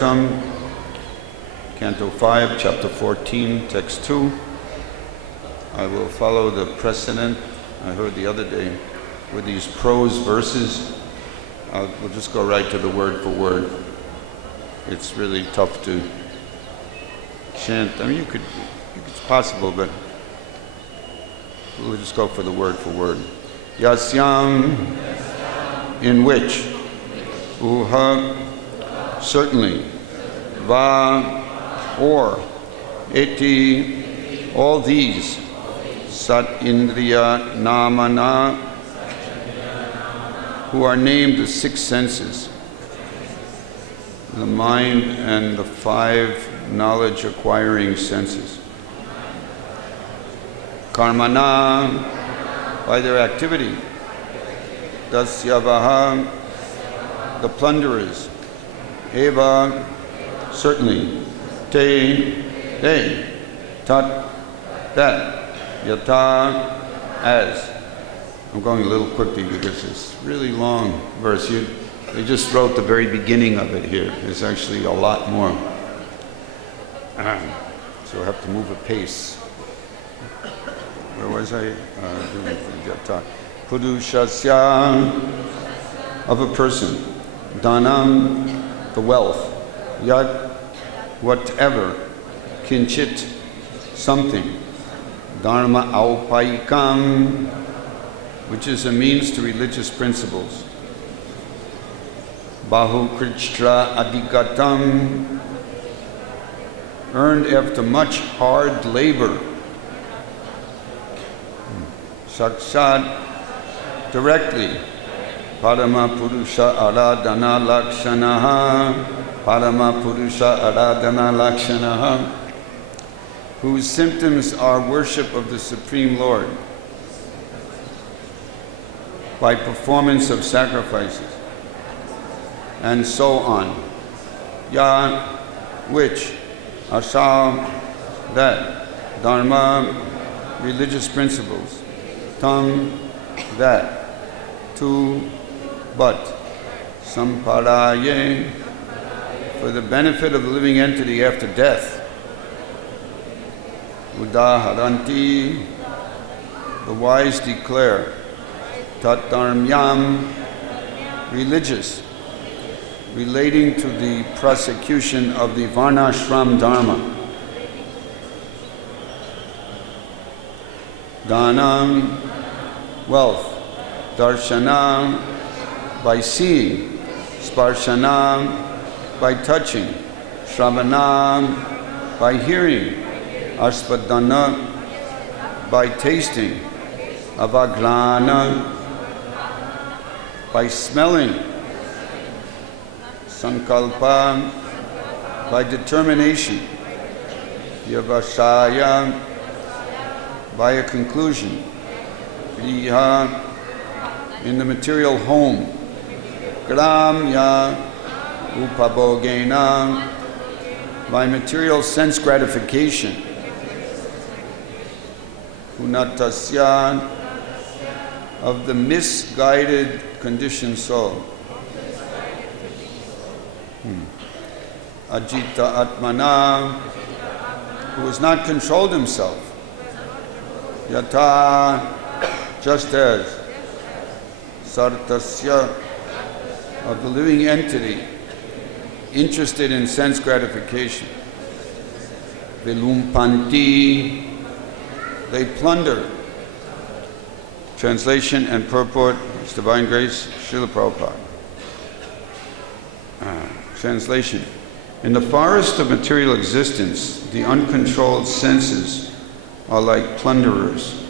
Canto 5, Chapter 14, Text 2. I will follow the precedent I heard the other day with these prose verses. We'll just go right to the word for word. It's really tough to chant. I mean, it's possible, but we'll just go for the word for word. Yasyam, in which, uha, certainly, va, or, eti, all these, sat indriya namana, who are named the six senses, the mind and the five knowledge acquiring senses. Karmana, by their activity. Dasyavaha, the plunderers. Eva, certainly. Te, they. Tat, that. Yata, as. I'm going a little quickly because it's a really long verse. They just wrote the very beginning of it here. There's actually a lot more. So I have to move at pace. Where was I? Yata. Purushasya, of a person. Dhanam, the wealth. Yat, whatever. Kinchit, something. Dharma aupayikam, which is a means to religious principles. Bahu krishtra adhikatam, earned after much hard labor. Sakshat, directly. Parama Purusha Aradhana Lakshanaha, Parama Purusha Aradhana Lakshanaha, whose symptoms are worship of the Supreme Lord by performance of sacrifices, and so on. Ya, which, Asha, that, Dharma, religious principles, Tam, that, to, but, Samparaye, for the benefit of the living entity after death. Udaharanti, the wise declare. Tatarmyam, religious, relating to the prosecution of the Varnashram Dharma. Dhanam, wealth. Darshanam, by seeing. Sparshanam, by touching. Shravanam, by hearing. Aspadana, by tasting. Avaglana, by smelling. Sankalpa, by determination. Yavashaya, by a conclusion. Griha, in the material home. Gramya, upabhogena, by material sense gratification. Unatasya, of the misguided conditioned soul. Ajita Atmana, who has not controlled himself. Yata, just as. Sartasya, of the living entity, interested in sense gratification. Vilumpanti, they plunder. Translation and purport, His Divine Grace, Srila Prabhupada. Translation. In the forest of material existence, the uncontrolled senses are like plunderers.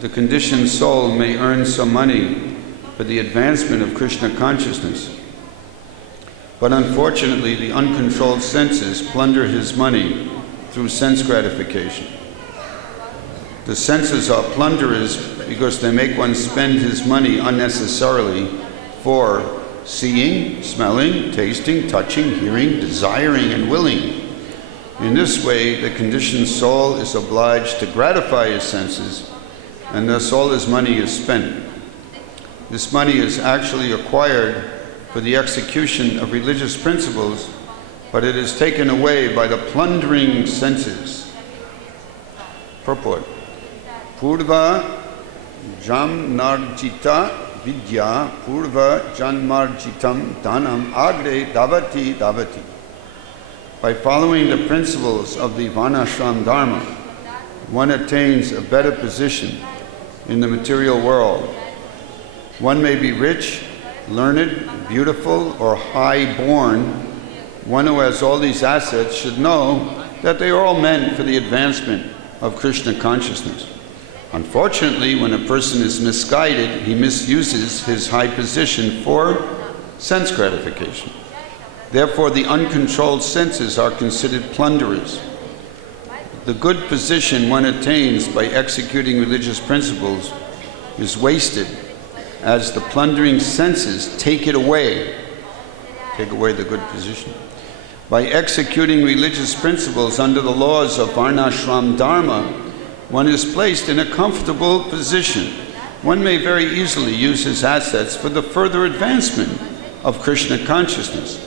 The conditioned soul may earn some money for the advancement of Krishna consciousness. But unfortunately, the uncontrolled senses plunder his money through sense gratification. The senses are plunderers because they make one spend his money unnecessarily for seeing, smelling, tasting, touching, hearing, desiring, and willing. In this way, the conditioned soul is obliged to gratify his senses, and thus all his money is spent. This money is actually acquired for the execution of religious principles but it is taken away by the plundering senses. Purport. Purva Jamnarjita Vidya Purva Janmarjitam Dhanam Agre Davati Davati. By following the principles of the Varnashram Dharma, one attains a better position in the material world. One may be rich, learned, beautiful, or high-born. One who has all these assets should know that they are all meant for the advancement of Krishna consciousness. Unfortunately, when a person is misguided, he misuses his high position for sense gratification. Therefore, the uncontrolled senses are considered plunderers. The good position one attains by executing religious principles is wasted as the plundering senses take away the good position. By executing religious principles under the laws of Varnashram Dharma, one is placed in a comfortable position. One may very easily use his assets for the further advancement of Krishna consciousness.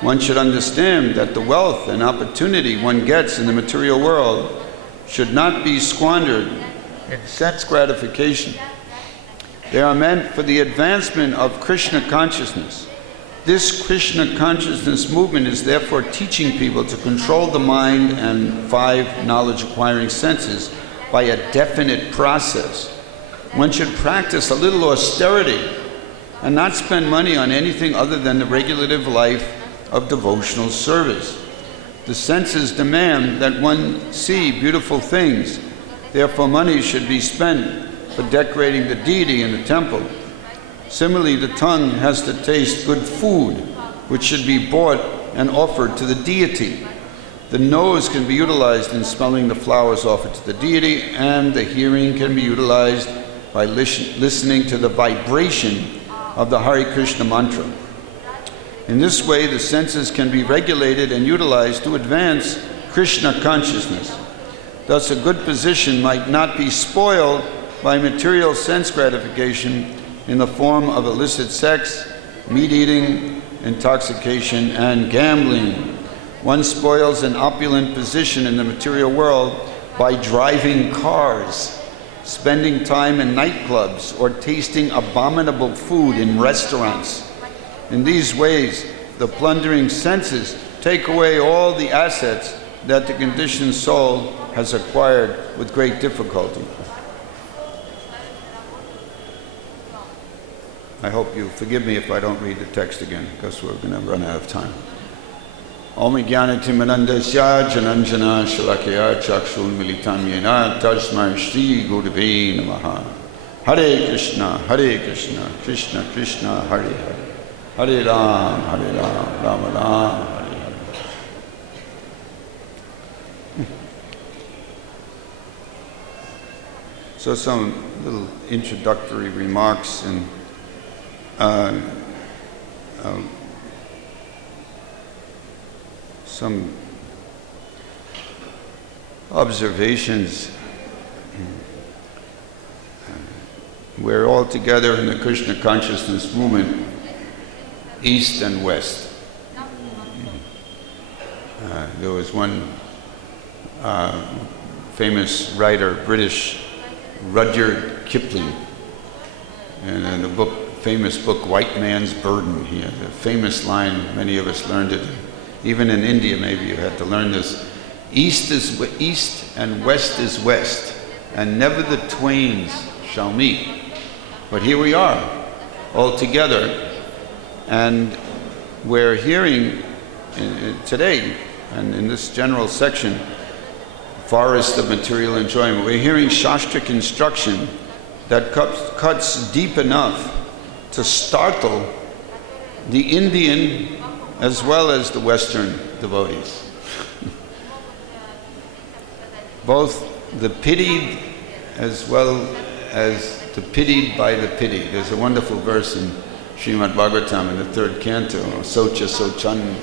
One should understand that the wealth and opportunity one gets in the material world should not be squandered in sense gratification. They are meant for the advancement of Krishna consciousness. This Krishna consciousness movement is therefore teaching people to control the mind and 5 knowledge-acquiring senses by a definite process. One should practice a little austerity and not spend money on anything other than the regulative life of devotional service. The senses demand that one see beautiful things. Therefore, money should be spent for decorating the deity in the temple. Similarly, the tongue has to taste good food, which should be bought and offered to the deity. The nose can be utilized in smelling the flowers offered to the deity, and the hearing can be utilized by listening to the vibration of the Hare Krishna mantra. In this way, the senses can be regulated and utilized to advance Krishna consciousness. Thus, a good position might not be spoiled by material sense gratification in the form of illicit sex, meat eating, intoxication, and gambling. One spoils an opulent position in the material world by driving cars, spending time in nightclubs, or tasting abominable food in restaurants. In these ways, the plundering senses take away all the assets that the conditioned soul has acquired with great difficulty. I hope you forgive me if I don't read the text again, because we're going to run out of time. Om Jnanatimirandasya Jananjana Shalakaya Chakshun Militam Yena Tasmai Shri Gurave Namaha. Hare Krishna, Krishna Krishna, Hare Hare. Hare Ram, Rama Ram, Hare Hare. So some little introductory remarks and some observations. We're all together in the Krishna consciousness movement, East and West. There was one famous writer, British, Rudyard Kipling, and in the famous book, White Man's Burden, he had a famous line, many of us learned it. Even in India, maybe you had to learn this. East is East and West is West, and never the twains shall meet. But here we are, all together, and we're hearing today, and in this general section, Forest of Material Enjoyment, we're hearing Shastric instruction that cuts deep enough to startle the Indian as well as the Western devotees. Both the pitied as well as the pitied by the pitied. There's a wonderful verse in Śrīmad Bhāgavatam in the 3rd canto, Socha Sochan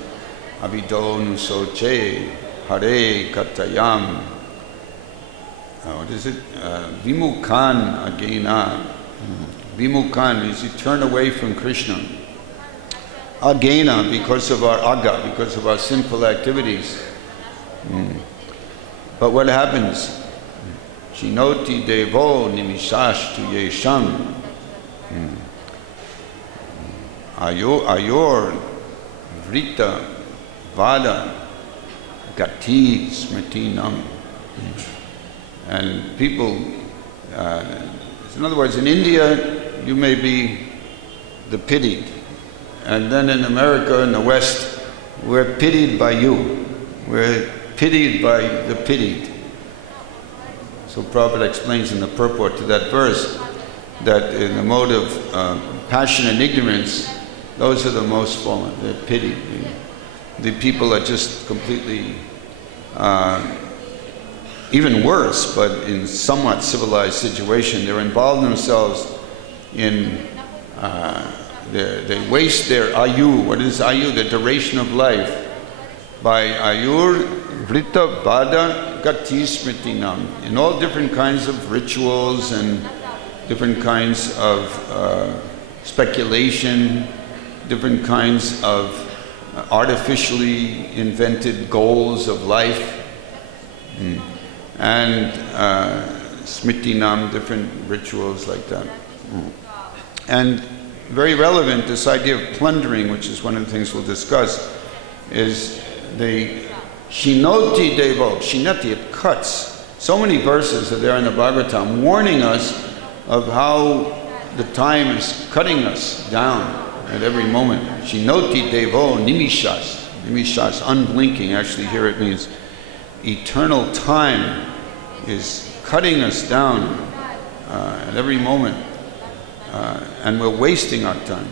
Abhidonu Soche Hare Katayam. What is it? Vimukhan Agena. Vimukhan means you turn away from Krishna. agena, because of our aga, because of our sinful activities. But what happens? Shinoti devo nimishashtu yesham. Ayor vrita vada gati smritinam. And people, in other words, in India, you may be the pitied. And then in America, in the West, we're pitied by you. We're pitied by the pitied. So Prabhupada explains in the purport to that verse that in the mode of passion and ignorance, those are the most fallen. They're pitied. The people are just completely, even worse, but in somewhat civilized situation. They're involved themselves in, they waste their ayu. What is ayu? The duration of life. By ayur vrita vada gati smritinam. In all different kinds of rituals and different kinds of speculation, different kinds of artificially invented goals of life, and smritinam, different rituals like that. And very relevant, this idea of plundering, which is one of the things we'll discuss, is the shinoti devo, shinati, it cuts. So many verses are there in the Bhāgavatam warning us of how the time is cutting us down at every moment. Shinoti devo nimishas. Nimishas, unblinking. Actually here it means eternal time is cutting us down at every moment. And we're wasting our time.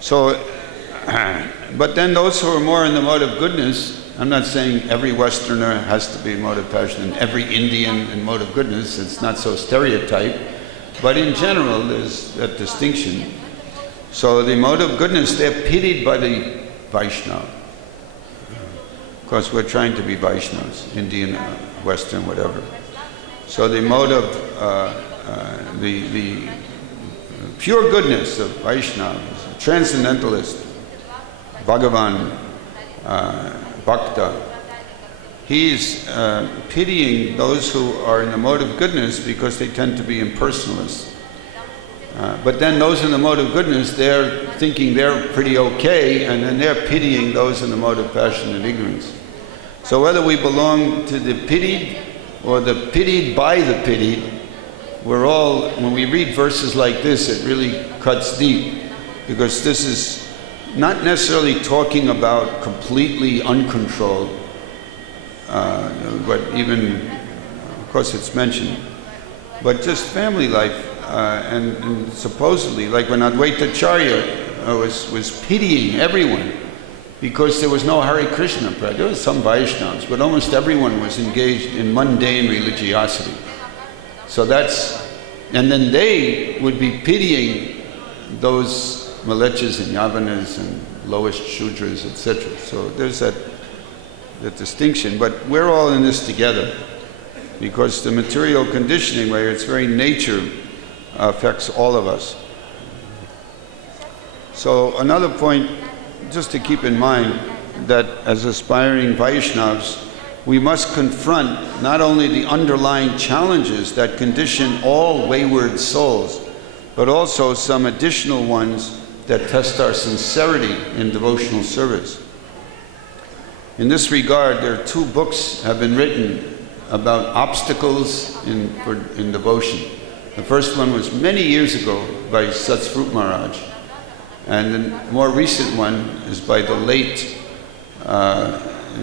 So, but then those who are more in the mode of goodness, I'm not saying every Westerner has to be in mode of passion and every Indian in mode of goodness, it's not so stereotyped, but in general there's that distinction. So the mode of goodness, they're pitied by the Vaishnava. Of course we're trying to be Vaishnavas, Indian, Western, whatever. So the mode of the pure goodness of Vaishnavas, transcendentalist, Bhagavan, Bhakta, he's pitying those who are in the mode of goodness because they tend to be impersonalists. But then those in the mode of goodness, they're thinking they're pretty okay, and then they're pitying those in the mode of passion and ignorance. So whether we belong to the pitied or the pitied by the pitied, we're all, when we read verses like this, it really cuts deep, because this is not necessarily talking about completely uncontrolled, but even, of course it's mentioned, but just family life, and supposedly, like when Advaita Acharya was pitying everyone, because there was no Hare Krishna prayer. There was some Vaishnavas, but almost everyone was engaged in mundane religiosity. So that's, and then they would be pitying those Malechas and Yavanas and lowest Shudras, etc. So there's that distinction. But we're all in this together, because the material conditioning, where its very nature affects all of us. So another point, just to keep in mind, that as aspiring Vaishnavas, we must confront not only the underlying challenges that condition all wayward souls, but also some additional ones that test our sincerity in devotional service. In this regard, there are 2 books have been written about obstacles in devotion. The first one was many years ago by Satsvrut Maharaj, and the more recent one is by the late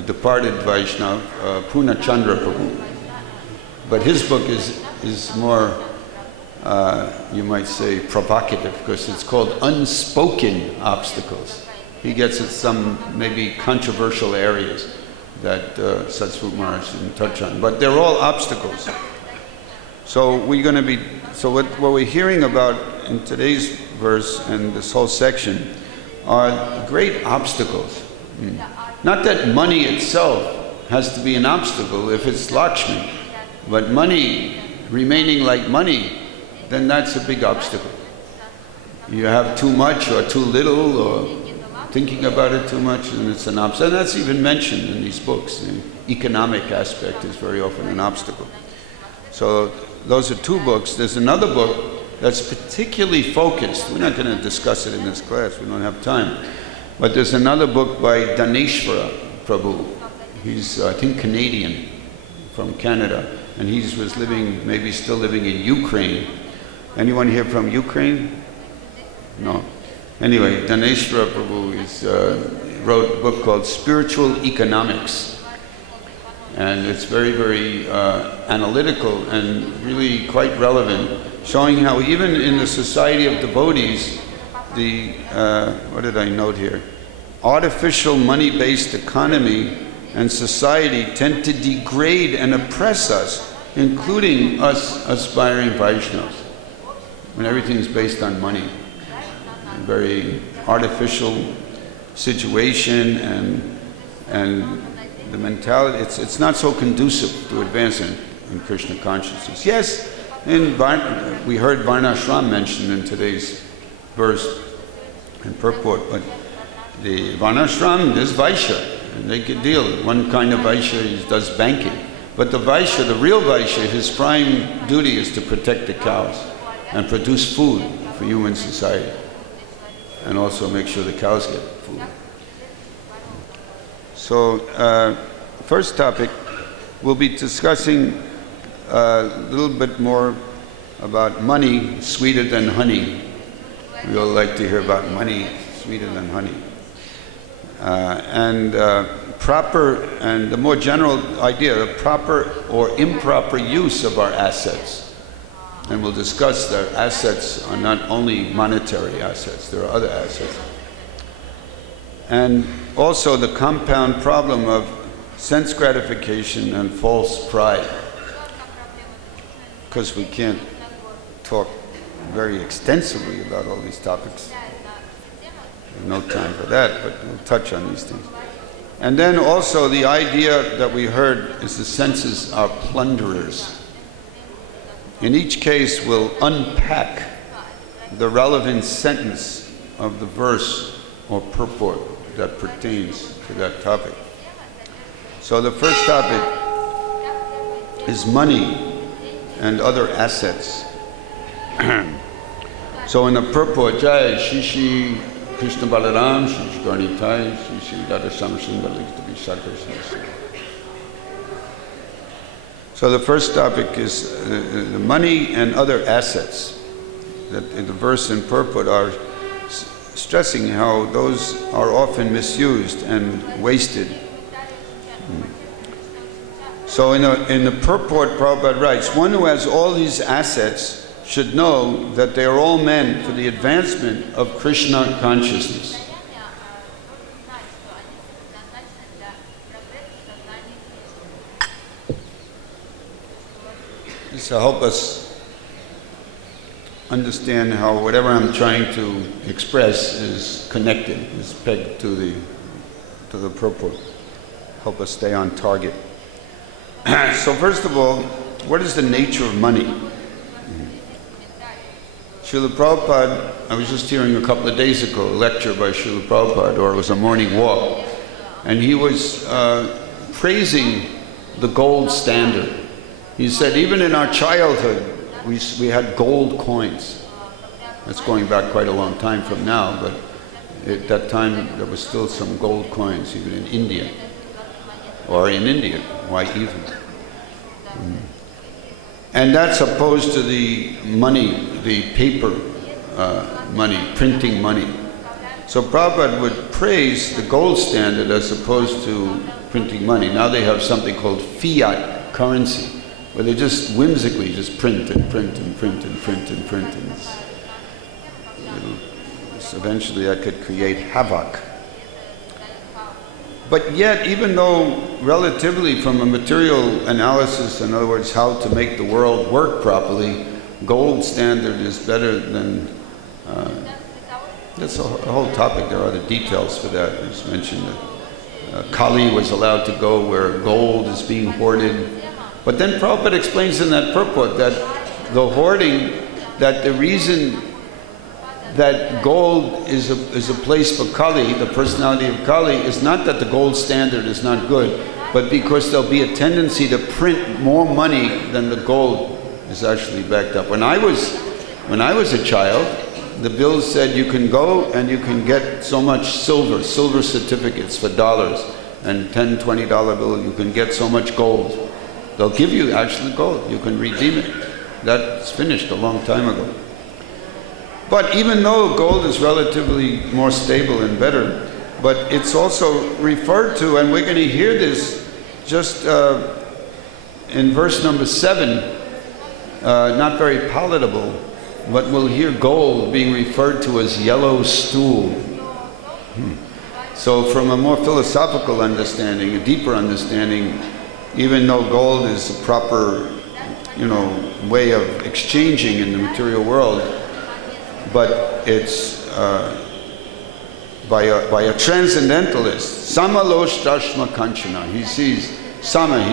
departed Vaishnava, Purnachandra Prabhu. But his book is more, you might say, provocative, because it's called Unspoken Obstacles. He gets at some maybe controversial areas that Satsvrut Maharaj didn't touch on, but they're all obstacles. So what we're hearing about in today's verse and this whole section are great obstacles. Not that money itself has to be an obstacle if it's Lakshmi, but money remaining like money, then that's a big obstacle. you have too much or too little, or thinking about it too much, and it's an obstacle. And that's even mentioned in these books. The economic aspect is very often an obstacle. So those are two books. There's another book that's particularly focused. We're not going to discuss it in this class. We don't have time. But there's another book by Daneshwara Prabhu. He's, I think, Canadian, from Canada. And he was living, maybe still living in Ukraine. Anyone here from Ukraine? No. Anyway, Daneshwara Prabhu wrote a book called Spiritual Economics. And it's very, very analytical and really quite relevant, showing how even in the society of devotees, the, what did I note here? Artificial money-based economy and society tend to degrade and oppress us, including us aspiring Vaishnavas. When everything's based on money. A very artificial situation, and the mentality, it's not so conducive to advancing in Krishna consciousness. Yes, we heard Varnashram mentioned in today's verse and purport, but the Varnashram is Vaishya, and they could deal. One kind of Vaishya does banking, but the Vaishya, the real Vaishya, his prime duty is to protect the cows and produce food for human society, and also make sure the cows get food. So, first topic, we'll be discussing a little bit more about money sweeter than honey. We all like to hear about money sweeter than honey. Proper, and the more general idea of proper or improper use of our assets. And we'll discuss that assets are not only monetary assets, there are other assets. And also the compound problem of sense gratification and false pride. Because we can't talk very extensively about all these topics. There's no time for that, but we'll touch on these things. And then also the idea that we heard is the senses are plunderers. In each case, we'll unpack the relevant sentence of the verse or purport that pertains to that topic. So the first topic is money and other assets. So in the purport, Jai Shishi Krishna Balaram, Shishi Garnitai, Shishi Radha Samsundar, to be Sakrishna. So the first topic is the money and other assets. That in the verse and purport are stressing how those are often misused and wasted. So in the purport, Prabhupada writes, one who has all these assets should know that they are all meant for the advancement of Krishna consciousness. This will help us understand how whatever I'm trying to express is connected, is pegged to the purport. Help us stay on target. So first of all, what is the nature of money? Srila Prabhupada, I was just hearing a couple of days ago a lecture by Srila Prabhupada, or it was a morning walk, and he was praising the gold standard. He said even in our childhood we had gold coins. That's going back quite a long time from now, but at that time there was still some gold coins even in India. Or in India, why even? And that's opposed to the money, the paper money, printing money. So Prabhupada would praise the gold standard as opposed to printing money. Now they have something called fiat currency, where they just whimsically just print and print and print and print and print. And eventually that could create havoc. But yet, even though relatively from a material analysis, in other words, how to make the world work properly, gold standard is better than, that's a whole topic. There are other details for that. As mentioned that Kali was allowed to go where gold is being hoarded. But then Prabhupada explains in that purport that the hoarding, that the reason that gold is a place for Kali, the personality of Kali, is not that the gold standard is not good, but because there'll be a tendency to print more money than the gold is actually backed up. When I was a child, the bill said you can go and you can get so much silver certificates for dollars, and $10, $20 bill, you can get so much gold. They'll give you actually gold, you can redeem it. That's finished a long time ago. But even though gold is relatively more stable and better, but it's also referred to, and we're going to hear this just in verse number 7, not very palatable, but we'll hear gold being referred to as yellow stool. So from a more philosophical understanding, a deeper understanding, even though gold is a proper, way of exchanging in the material world, but it's by a transcendentalist, samalosh dashma kanchana. He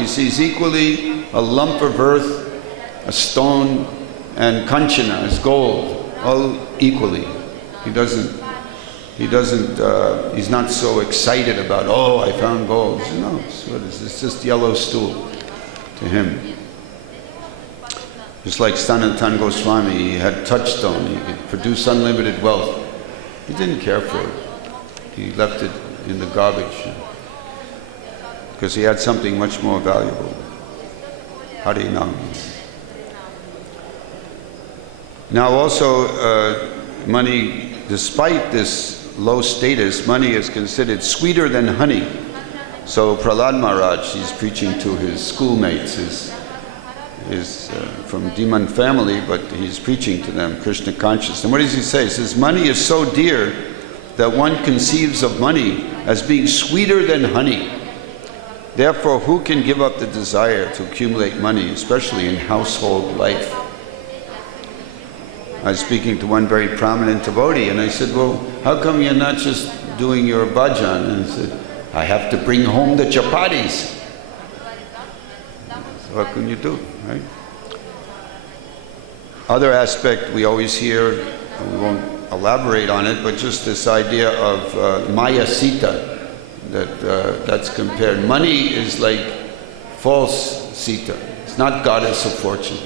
sees equally a lump of earth, a stone, and kanchana as gold, all equally. He's not so excited about, oh, I found gold. No, it's just yellow stool to him. Just like Sanatana Goswami, he had touchstone, he could produce unlimited wealth. He didn't care for it. He left it in the garbage because he had something much more valuable. Harinam. Now also, money, despite this low status, money is considered sweeter than honey. So Prahlad Maharaj, he's preaching to his schoolmates, is from Demon family, but he's preaching to them Krishna consciousness. And what does he say? He says, money is so dear that one conceives of money as being sweeter than honey. Therefore, who can give up the desire to accumulate money, especially in household life? I was speaking to one very prominent devotee, and I said, well, how come you're not just doing your bhajan? And he said, I have to bring home the chapatis. What can you do, right? Other aspect we always hear, we won't elaborate on it, but just this idea of Maya Sita, that's compared. Money is like false Sita. It's not goddess of fortune.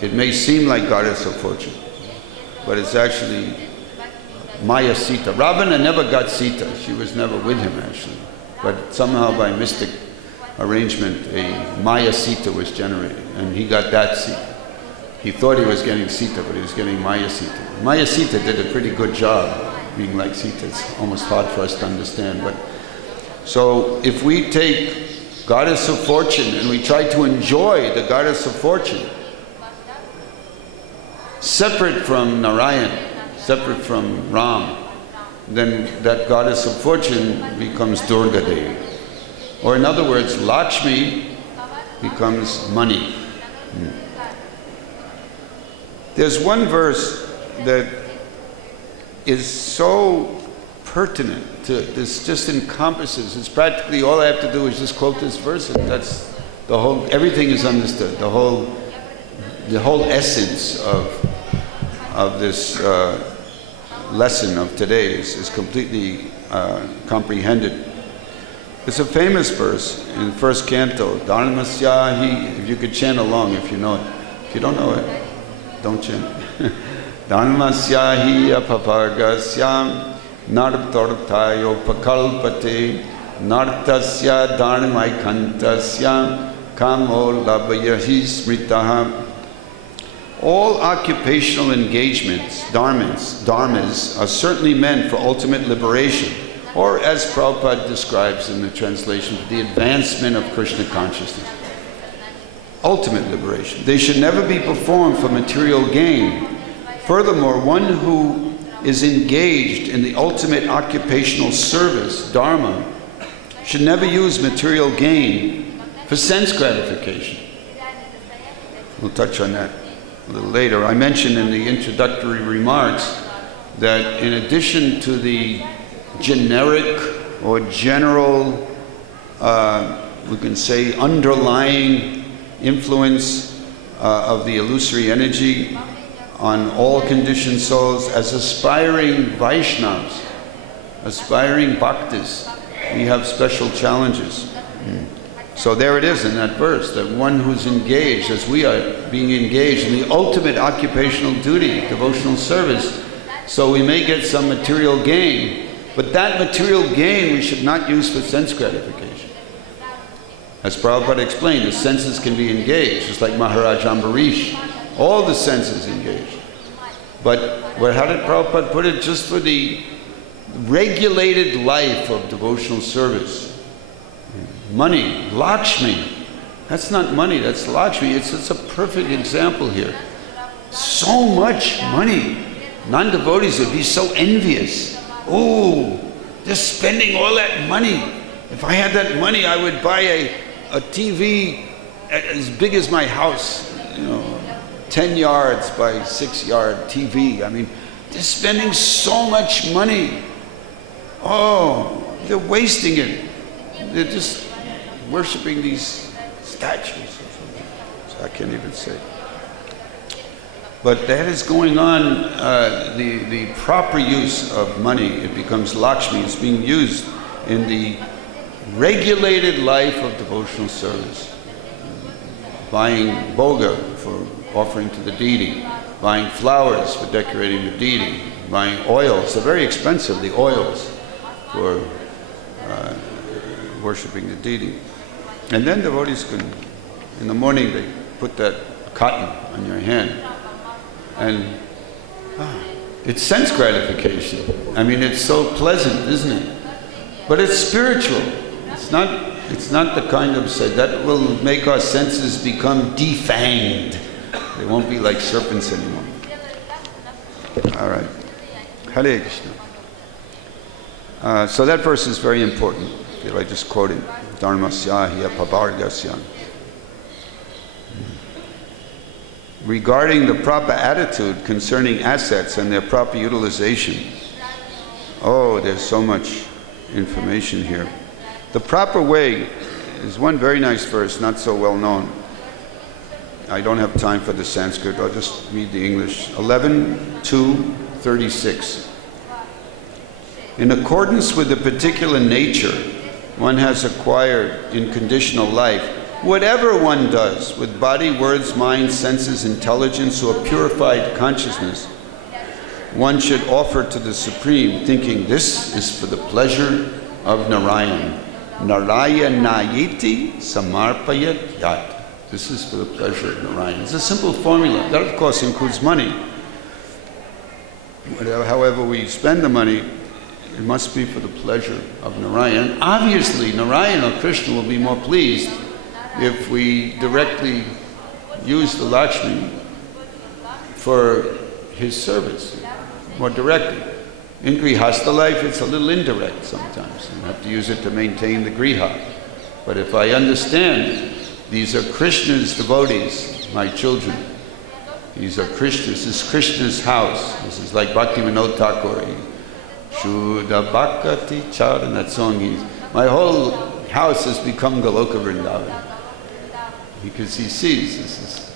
It may seem like goddess of fortune, but it's actually Maya Sita. Ravana never got Sita. She was never with him actually, but somehow by mystic arrangement, a Maya Sita was generated, and he got that Sita. He thought he was getting Sita, but he was getting Maya Sita. Maya Sita did a pretty good job being like Sita. It's almost hard for us to understand. But so if we take goddess of fortune and we try to enjoy the goddess of fortune, separate from Narayan, separate from Ram, then that goddess of fortune becomes Durga Devi. Or in other words, Lakshmi becomes money. There's one verse that is so pertinent to this, just encompasses, it's practically all I have to do is just quote this verse, and that's the whole, everything is understood. The whole essence of this lesson of today is completely comprehended. It's a famous verse in first canto, Dharmasyahi, if you could chant along if you know it. If you don't know it, don't chant. Dharmasyahi apavargasyam nartortayo pakalpate nartasya dharmaikantasyam kamo labhayahi smritaha. All occupational engagements, dharmas, are certainly meant for ultimate liberation, or as Prabhupada describes in the translation, the advancement of Krishna consciousness. Ultimate liberation. They should never be performed for material gain. Furthermore, one who is engaged in the ultimate occupational service, dharma, should never use material gain for sense gratification. We'll touch on that a little later. I mentioned in the introductory remarks that in addition to the generic or general, we can say, underlying influence of the illusory energy on all conditioned souls as aspiring Vaishnavas, aspiring bhaktas. We have special challenges. So there it is in that verse, that one who's engaged, as we are being engaged in the ultimate occupational duty, devotional service, so we may get some material gain, but that material gain we should not use for sense gratification. As Prabhupada explained, the senses can be engaged, just like Maharaj Ambarish, all the senses engaged. But how did Prabhupada put it? Just for the regulated life of devotional service. Money, Lakshmi. That's not money, that's Lakshmi. It's a perfect example here. So much money. Non-devotees would be so envious. Oh, they're spending all that money. If I had that money, I would buy a TV as big as my house. 10 yards by 6 yard TV. I mean, they're spending so much money. Oh, they're wasting it. They're just worshipping these statues. So I can't even say. But that is going on, the proper use of money, it becomes Lakshmi. It's being used in the regulated life of devotional service. Buying bhoga for offering to the deity, buying flowers for decorating the deity, buying oils. They're very expensive, the oils, for worshipping the deity. And then devotees can, in the morning they put that cotton on your hand, and it's sense gratification. I mean, it's so pleasant, isn't it? But it's spiritual. It's not the kind of say that will make our senses become defanged. They won't be like serpents anymore. All right. Hare Krishna. So that verse is very important. Did I just quote it? Dharmasya hiya pavargasya. Regarding the proper attitude concerning assets and their proper utilization. Oh, there's so much information here. The proper way is one very nice verse, not so well known. I don't have time for the Sanskrit, I'll just read the English. 11:2:36. In accordance with the particular nature one has acquired in conditional life, whatever one does with body, words, mind, senses, intelligence, or purified consciousness, one should offer to the Supreme, thinking this is for the pleasure of Narayan. Narayanayiti samarpayat yat. This is for the pleasure of Narayan. It's a simple formula. That, of course, includes money. However we spend the money, it must be for the pleasure of Narayan. Obviously, Narayan or Krishna will be more pleased if we directly use the Lakshmi for his service, more directly. In Grihastha life, it's a little indirect sometimes. You have to use it to maintain the Griha. But if I understand, these are Krishna's devotees, my children. These are Krishna's. This is Krishna's house. This is like Bhakti Vinod Thakur. Shuddha Bhakti Charan, that song. My whole house has become Goloka Vrindavan. Because he sees this is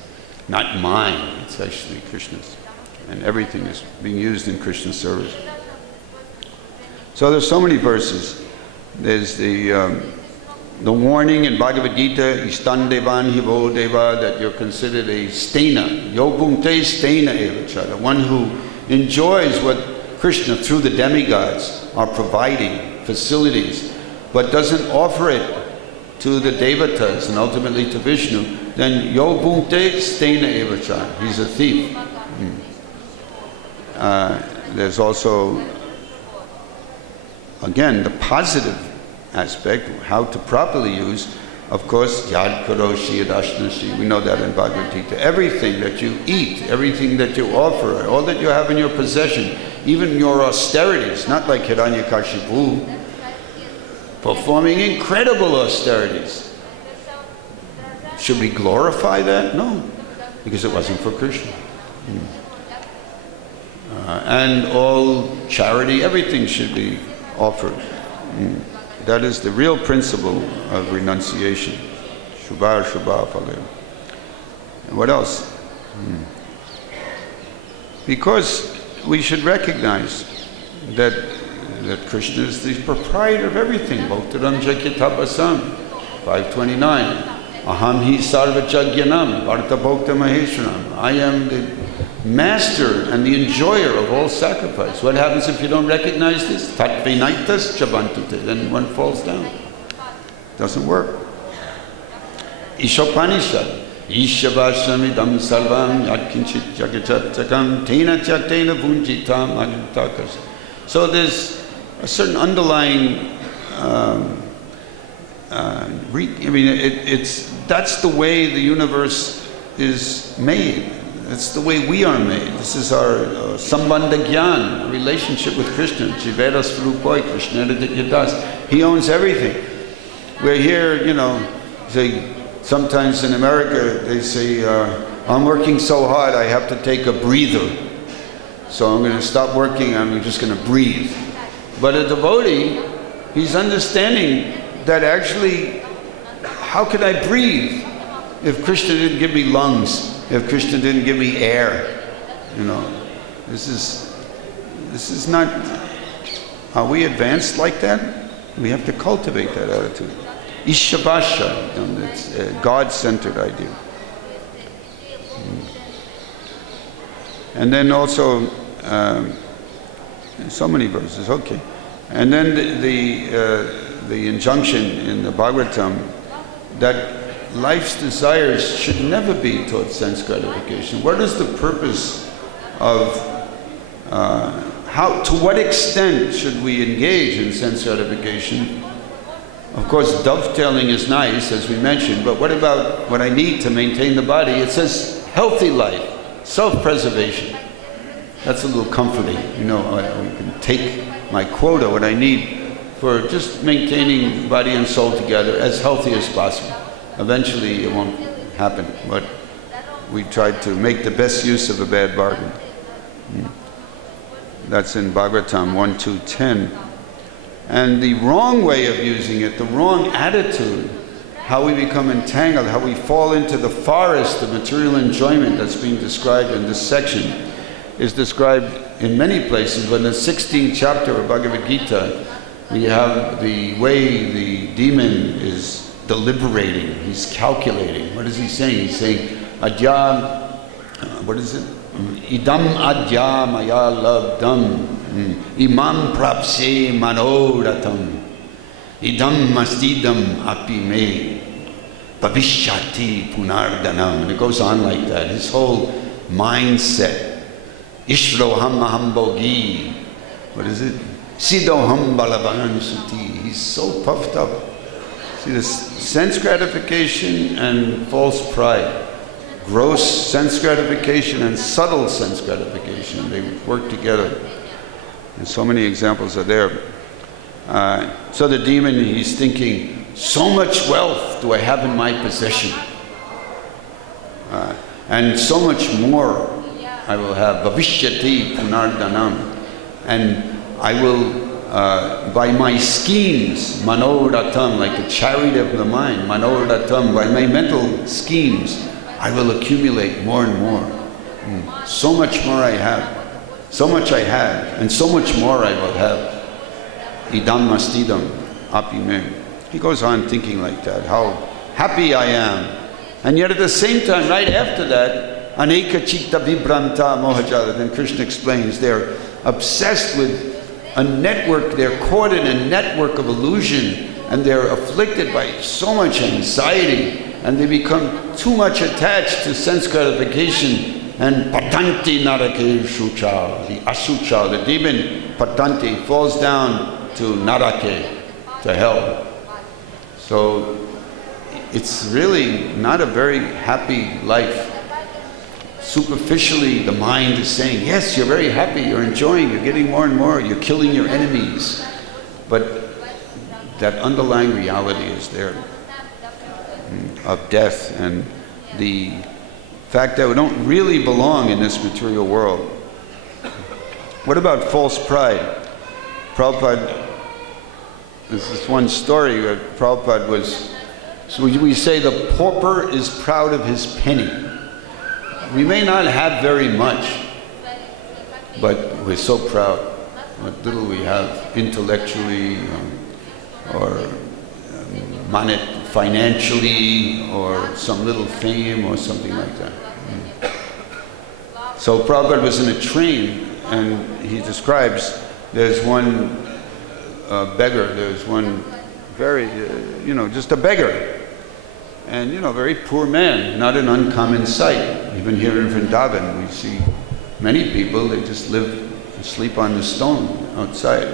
not mine, it's actually Krishna's. And everything is being used in Krishna's service. So there's so many verses. There's the warning in Bhagavad Gita, Istan Devan Hivo Deva, that you're considered a stena. Yobhungte stena evacha, the one who enjoys what Krishna through the demigods are providing, facilities, but doesn't offer it to the devatas and ultimately to Vishnu, then Yobhungte stena evacha, he's a thief. There's also, again, the positive aspect, how to properly use, of course, Yad Karoshi Yadashnashi, we know that in Bhagavad Gita. Everything that you eat, everything that you offer, all that you have in your possession, even your austerities, not like Hiranyakashipu, performing incredible austerities. Should we glorify that? No, because it wasn't for Krishna. And all charity, everything should be offered. That is the real principle of renunciation. Shubha Shubha Phalem. And what else? Because we should recognize that Krishna is the proprietor of everything. Bhaktaram Jakyatabasam, 529. Aham hi sarva jagyanam, varta bhakta maheshwaram. I am the master and the enjoyer of all sacrifice. What happens if you don't recognize this? Tat vinaitas chabantute. Then one falls down. Doesn't work. Ishopanishad. Ishavashamidam sarvam yatkinchit jagachatakam tena chaktena vunjitam agatakas. So there's a certain underlying, that's the way the universe is made. That's the way we are made. This is our sambandha gyan, relationship with Krishna. Jivedas Rupoi, Krishna Yadas. He owns everything. We're here, say, sometimes in America they say, I'm working so hard I have to take a breather. So I'm going to stop working, I'm just going to breathe. But a devotee, he's understanding that actually, how could I breathe if Krishna didn't give me lungs, if Krishna didn't give me air? This is not, are we advanced like that? We have to cultivate that attitude. Ishabasha, it's a God-centered idea. And then also, so many verses, okay. And then the injunction in the Bhāgavatam that life's desires should never be towards sense gratification. What is the purpose of, to what extent should we engage in sense gratification? Of course, dovetailing is nice, as we mentioned, but what about what I need to maintain the body? It says healthy life, self-preservation. That's a little comforting. I can take my quota, what I need for just maintaining body and soul together as healthy as possible. Eventually it won't happen, but we try to make the best use of a bad bargain. That's in Bhāgavatam 1.2.10. And the wrong way of using it, the wrong attitude, how we become entangled, how we fall into the forest of material enjoyment that's being described in this section, is described in many places, but in the 16th chapter of Bhagavad Gita, we have the way the demon is deliberating, he's calculating. What is he saying? He's saying, Adya, what is it? Idam adya maya labdam, imam prapse manoratam, idam mastidam api me, bhavishyati punardanam. And it goes on like that. His whole mindset. Ishroham ahambogi. What is it? Sidoham balavan suti. He's so puffed up. See, this sense gratification and false pride. Gross sense gratification and subtle sense gratification. They work together. And so many examples are there. So the demon, he's thinking, so much wealth do I have in my possession. And so much more I will have. Bhavishyati punardanam. And I will, by my schemes, manoratam, like the chariot of the mind, manoratam, by my mental schemes, I will accumulate more and more. So much more I have. So much I have, and so much more I will have. Idam mastidam api me. He goes on thinking like that, how happy I am. And yet at the same time, right after that, aneka chitta vibranta mohajala, then Krishna explains, they're obsessed with a network, they're caught in a network of illusion, and they're afflicted by so much anxiety, and they become too much attached to sense gratification, and patanti narake shucha, the asucha, the demon patanti, falls down to narake, to hell. So it's really not a very happy life. Superficially, the mind is saying, yes, you're very happy, you're enjoying, you're getting more and more, you're killing your enemies. But that underlying reality is there of death and the fact that we don't really belong in this material world. What about false pride? Prabhupada, this is one story where Prabhupada was, so we say the pauper is proud of his penny. We may not have very much, but we're so proud what little we have intellectually or financially or some little fame or something like that. So Prabhupada was in a train and he describes there's one beggar, there's one very, just a beggar. And, very poor man, not an uncommon sight. Even here in Vrindavan, we see many people, they just sleep on the stone outside.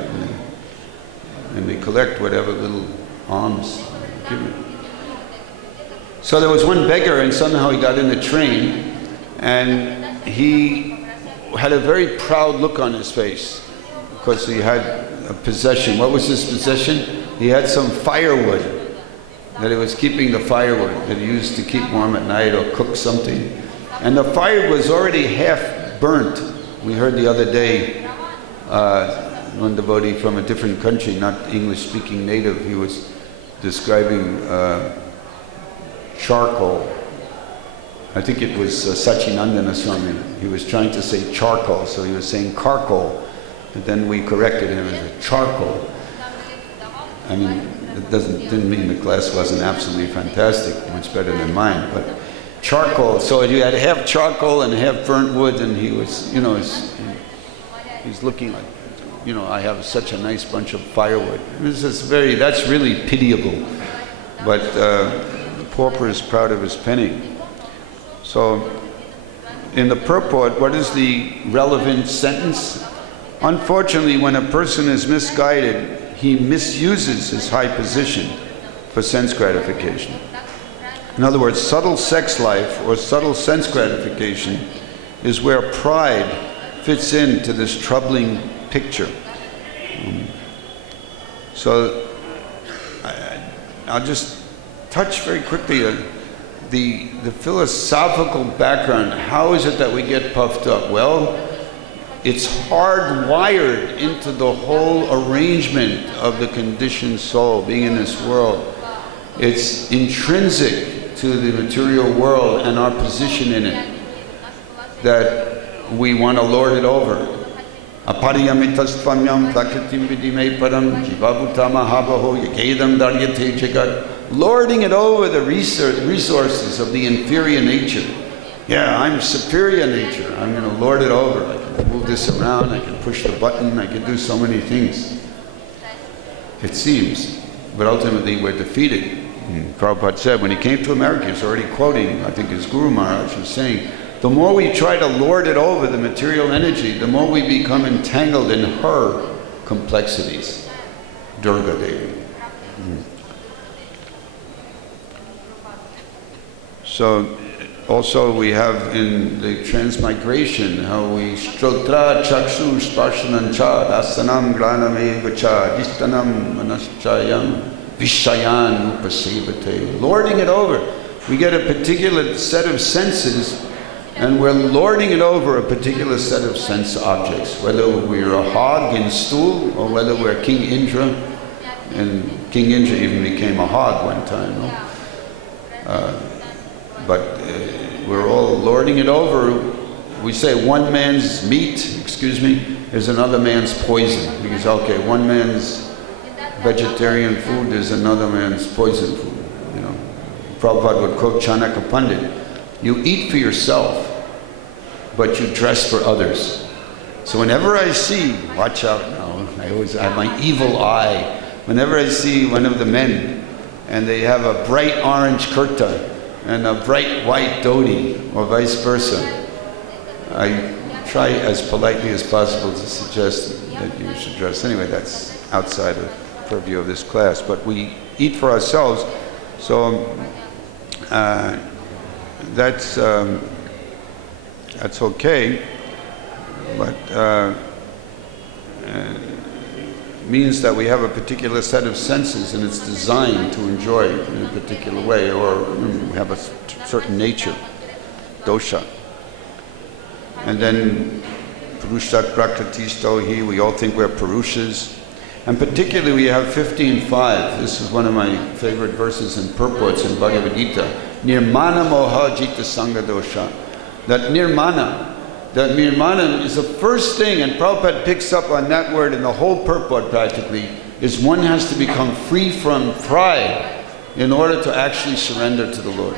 And they collect whatever little alms given. So there was one beggar, and somehow he got in the train, and he had a very proud look on his face because he had a possession. What was his possession? He had some firewood that he was keeping, the firewood that he used to keep warm at night or cook something. And the fire was already half burnt. We heard the other day one devotee from a different country, not English-speaking native, he was describing charcoal. I think it was Sachinandana Swami. He was trying to say charcoal, so he was saying carcoal. And then we corrected him as charcoal. I mean, it didn't mean the class wasn't absolutely fantastic, much better than mine, but charcoal. So you had half charcoal and half burnt wood, and he was, he's looking like, I have such a nice bunch of firewood. That's really pitiable. But the pauper is proud of his penny. So in the purport, what is the relevant sentence? Unfortunately, when a person is misguided, he misuses his high position for sense gratification. In other words, subtle sex life or subtle sense gratification is where pride fits into this troubling picture. So I'll just touch very quickly the philosophical background. How is it that we get puffed up? Well, it's hardwired into the whole arrangement of the conditioned soul being in this world. It's intrinsic to the material world and our position in it that we want to lord it over. Apariyamitastvamyam prakritim vidime param jivabhutamahabaho yakedam daryate jagat. Lording it over the resources of the inferior nature. Yeah, I'm superior nature. I'm going to lord it over. I can move this around, I can push the button, I can do so many things. It seems, but ultimately we're defeated. Prabhupada said when he came to America, he was already quoting, I think his Guru Maharaj was saying, the more we try to lord it over, the material energy, the more we become entangled in her complexities. Durga Devi. So, also we have in the transmigration how we strotra chakshu sparshanancha dasanam graname vacha distanam manaschayam vishayan upasevate. Lording it over. We get a particular set of senses and we're lording it over a particular set of sense objects, whether we're a hog in stool or whether we're King Indra. And King Indra even became a hog one time. No? But we're all lording it over. We say one man's meat, is another man's poison. Because, okay, one man's vegetarian food is another man's poison food. Prabhupada would quote Chanakya Pandit, you eat for yourself, but you dress for others. So whenever I see, watch out now, I always have my evil eye. Whenever I see one of the men, and they have a bright orange kurta, and a bright white dhoti, or vice versa, I try as politely as possible to suggest that you should dress. Anyway, that's outside of the purview of this class. But we eat for ourselves, so that's okay, but means that we have a particular set of senses and it's designed to enjoy in a particular way, or we have a certain nature, dosha. And then Purushat Prakritistohi, we all think we're Purushas. And particularly we have 15.5. This is one of my favorite verses and purports in Bhagavad Gita. Nirmana moha jita sanga dosha. That nirmana, That nirmanam is the first thing, and Prabhupada picks up on that word in the whole purport practically, is one has to become free from pride in order to actually surrender to the Lord.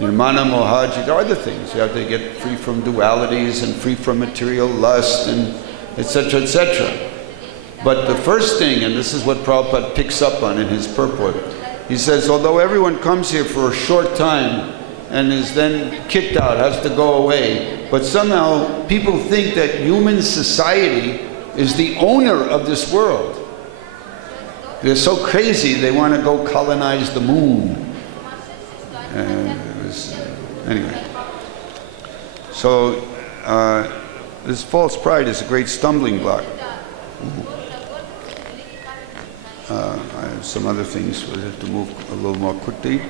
Nirmana mohaji, there are other things. You have to get free from dualities and free from material lust and etc., etc. But the first thing, and this is what Prabhupada picks up on in his purport, he says, although everyone comes here for a short time and is then kicked out, has to go away, but somehow people think that human society is the owner of this world. They're so crazy they want to go colonize the moon. Anyway, so this false pride is a great stumbling block. I have some other things, we'll have to move a little more quickly.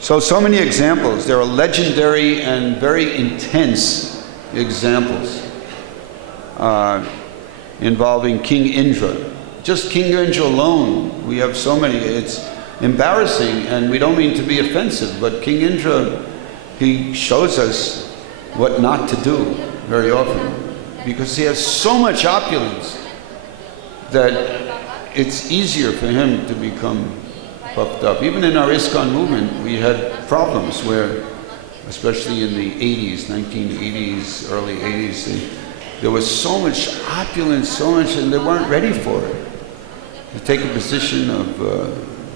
So many examples. There are legendary and very intense examples involving King Indra. Just King Indra alone, we have so many. It's embarrassing, and we don't mean to be offensive, but King Indra, he shows us what not to do very often, because he has so much opulence that it's easier for him to become puffed up. Even in our ISKCON movement, we had problems where, especially in the 80s, 1980s, early 80s, there was so much opulence, so much, and they weren't ready for it. They take a position of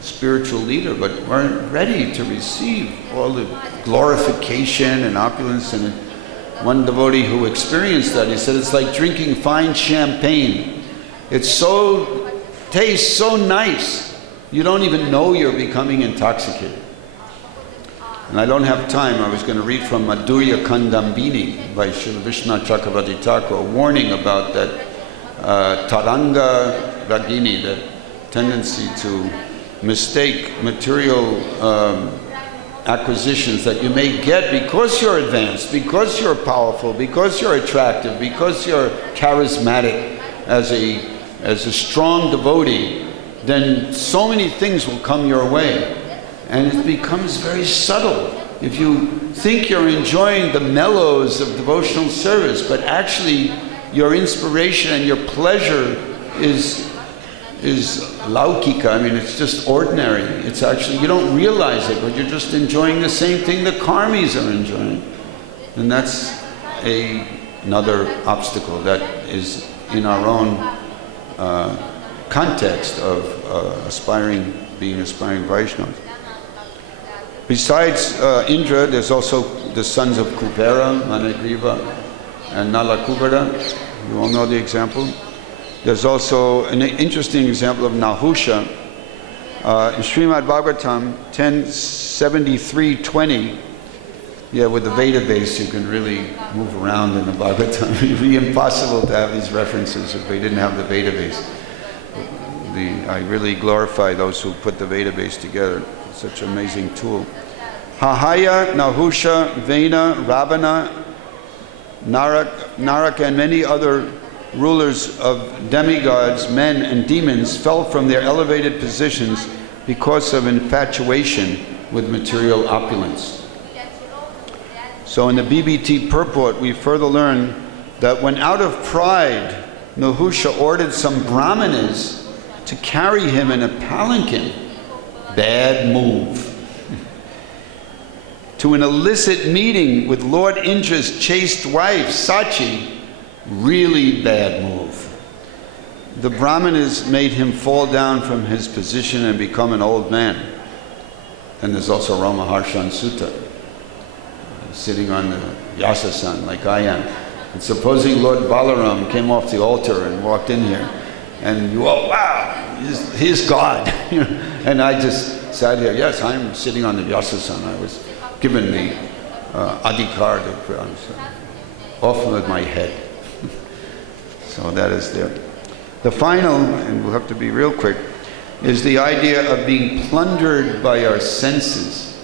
spiritual leader, but weren't ready to receive all the glorification and opulence. And one devotee who experienced that, he said, it's like drinking fine champagne. It's so, tastes so nice, you don't even know you're becoming intoxicated. And I don't have time. I was going to read from Madhurya Kandambini by Srila Vishnu Chakravarti Thakur, a warning about that Taranga Ragini, that tendency to mistake material acquisitions that you may get because you're advanced, because you're powerful, because you're attractive, because you're charismatic as a strong devotee. Then so many things will come your way, and it becomes very subtle. If you think you're enjoying the mellows of devotional service, but actually your inspiration and your pleasure is laukika, I mean, it's just ordinary. It's actually, you don't realize it, but you're just enjoying the same thing the karmis are enjoying. And that's another obstacle that is in our own context of being aspiring Vaishnavas. Besides Indra, there's also the sons of Kubera, Managriva, and Nalakubara. You all know the example. There's also an interesting example of Nahusha. In Śrīmad Bhāgavatam 10:73-20, with the Veda base you can really move around in the Bhāgavatam. It would be impossible to have these references if we didn't have the Veda base. I really glorify those who put the Veda base together. It's such an amazing tool. Hahaya, Nahusha, Vena, Ravana, Naraka, and many other rulers of demigods, men and demons fell from their elevated positions because of infatuation with material opulence. So in the BBT purport, we further learn that when out of pride, Nahusha ordered some brahmanas to carry him in a palanquin, bad move, to an illicit meeting with Lord Indra's chaste wife, Sachi, really bad move. The brahmanas made him fall down from his position and become an old man. And there's also Ramaharshan Sutta, sitting on the Vyasasan like I am. And supposing Lord Balaram came off the altar and walked in here, and you all, wow, he's God. And I just sat here, yes, I'm sitting on the Vyasasan. I was given the adhikar, off with my head. So that is there. The final, and we'll have to be real quick, is the idea of being plundered by our senses.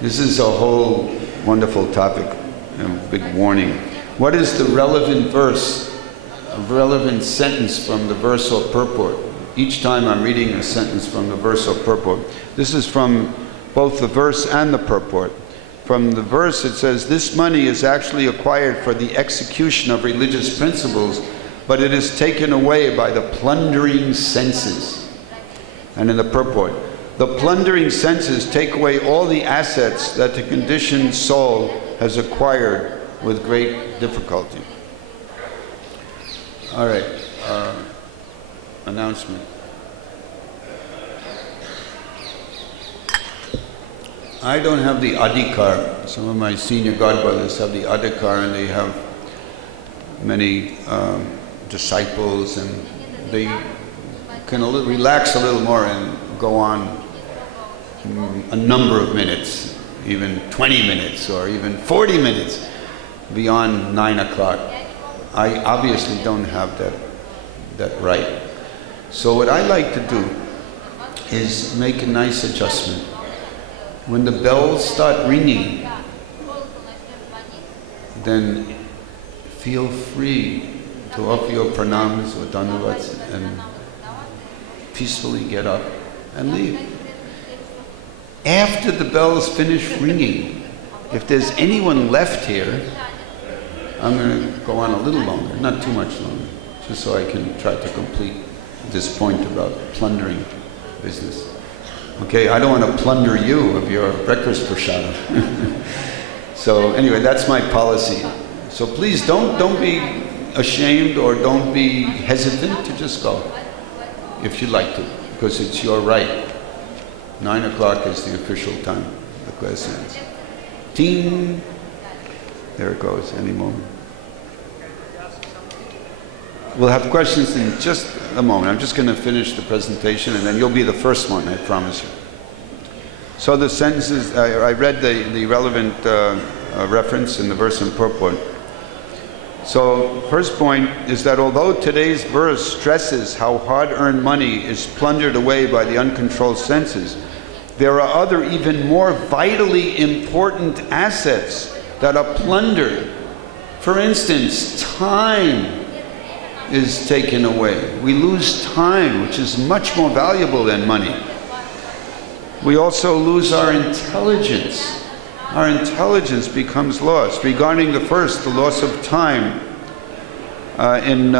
This is a whole wonderful topic, a big warning. What is the relevant verse, a relevant sentence from the verse or purport? Each time I'm reading a sentence from the verse or purport. This is from both the verse and the purport. from the verse, it says, this money is actually acquired for the execution of religious principles, but it is taken away by the plundering senses. And in the purport, the plundering senses take away all the assets that the conditioned soul has acquired with great difficulty. All right, announcement. I don't have the adhikar. Some of my senior godbrothers have the adhikar, and they have many disciples, and they can relax a little more and go on a number of minutes, even 20 minutes or even 40 minutes beyond 9 o'clock. I obviously don't have that right. So what I like to do is make a nice adjustment. When the bells start ringing, then feel free to offer your pranams or dhanavats and peacefully get up and leave. After the bells finish ringing, if there's anyone left here, I'm going to go on a little longer, not too much longer, just so I can try to complete this point about plundering business. Okay, I don't want to plunder you of your breakfast prashada. So anyway, that's my policy. So please don't be ashamed or don't be hesitant to just go, if you'd like to, because it's your right. 9 o'clock is the official time, the class ends. Ting! There it goes, any moment. We'll have questions in just a moment. I'm just going to finish the presentation and then you'll be the first one, I promise you. So the sentences, I read the relevant reference in the verse and purport. So first point is that although today's verse stresses how hard-earned money is plundered away by the uncontrolled senses, there are other even more vitally important assets that are plundered. For instance, time is taken away. We lose time, which is much more valuable than money. We also lose our intelligence. Our intelligence becomes lost. Regarding the first, the loss of time, in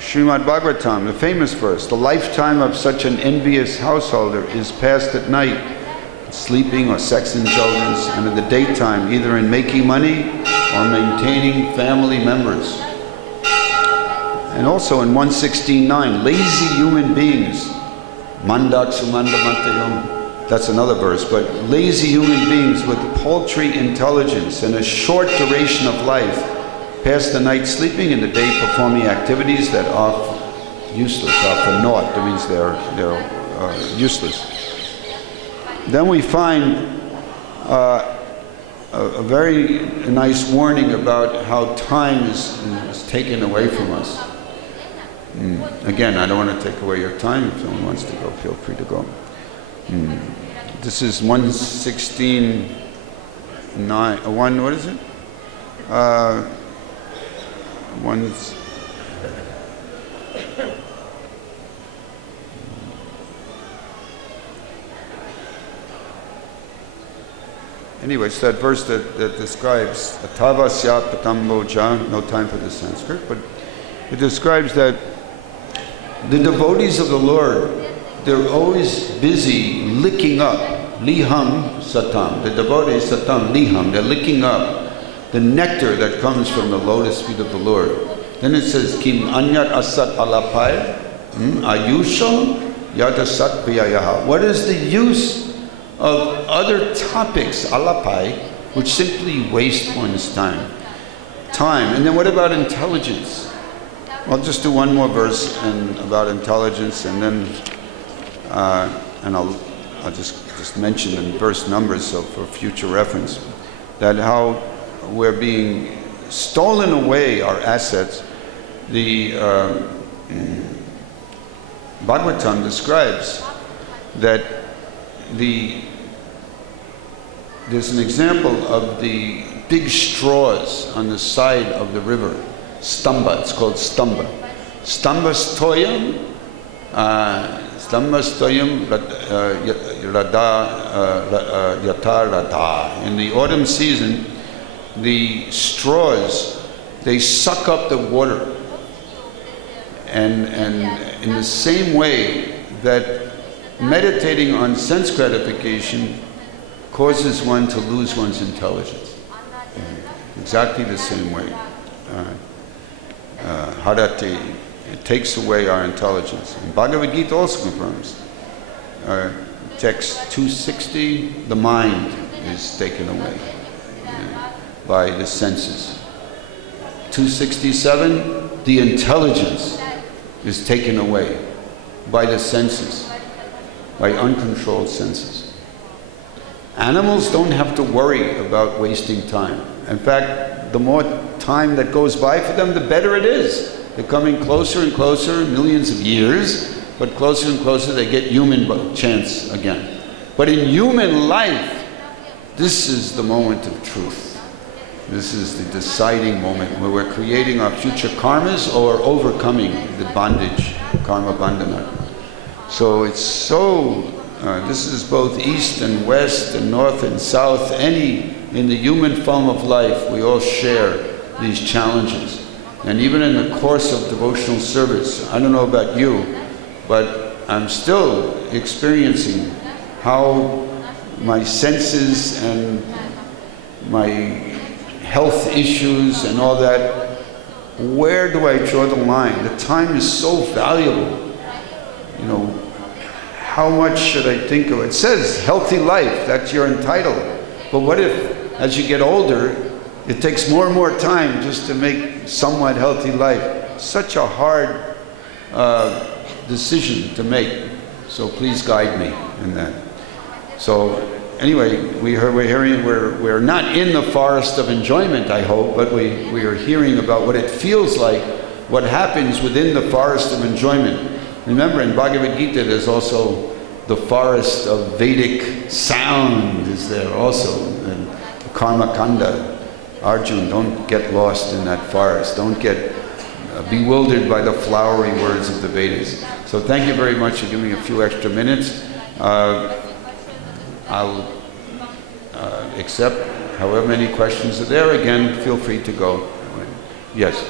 Śrīmad Bhāgavatam, the famous verse, the lifetime of such an envious householder is passed at night, sleeping or sex indulgence, and in the daytime, either in making money or maintaining family members. And also in 116.9, lazy human beings, mandak sumanda mantayom, that's another verse, but lazy human beings with paltry intelligence and a short duration of life pass the night sleeping and the day performing activities that are useless, are for naught. That means they're useless. Then we find a very nice warning about how time is taken away from us. Again, I don't want to take away your time. If someone wants to go, feel free to go. This is 116.9. What is it? Anyway, it's that verse that describes atavasya patamboja, no time for the Sanskrit, but it describes that the devotees of the Lord, they're always busy licking up, liham satam, the devotees satam, liham, they're licking up the nectar that comes from the lotus feet of the Lord. Then it says, kim anyat asat alapai, ayusham yadasat viyayaha. What is the use of other topics, alapai, which simply waste one's time? And then what about intelligence? I'll just do one more verse about intelligence, and then I'll just mention the verse numbers so for future reference, that how we're being stolen away our assets. The Bhāgavatam describes that there's an example of the big straws on the side of the river. Stamba, it's called stamba. Stamba stoyam, Stammastoyam yata rada. In the autumn season, the straws, they suck up the water. And in the same way that meditating on sense gratification causes one to lose one's intelligence. Exactly the same way. Harati, it takes away our intelligence. And Bhagavad Gita also confirms. Text 260, the mind is taken away by the senses. 267, the intelligence is taken away by the senses, by uncontrolled senses. Animals don't have to worry about wasting time. In fact, the more time that goes by for them, the better it is. They're coming closer and closer, millions of years, but closer and closer they get human chance again. But in human life, this is the moment of truth. This is the deciding moment where we're creating our future karmas or overcoming the bondage, karma bandhana. So it's so, this is both east and west and north and south. In the human form of life, we all share these challenges. And even in the course of devotional service, I don't know about you, but I'm still experiencing how my senses and my health issues and all that, where do I draw the line? The time is so valuable. You know, how much should I think of it? It says healthy life, that's you're entitled. But what if, as you get older, it takes more and more time just to make somewhat healthy life? Such a hard decision to make. So please guide me in that. So anyway, we're not in the forest of enjoyment, I hope, but we are hearing about what it feels like, what happens within the forest of enjoyment. Remember, in Bhagavad Gita, there's also the forest of Vedic sound is there also, and Karma Kanda. Arjun, don't get lost in that forest. Don't get bewildered by the flowery words of the Vedas. So thank you very much for giving me a few extra minutes. I'll accept however many questions are there. Again, feel free to go. Yes.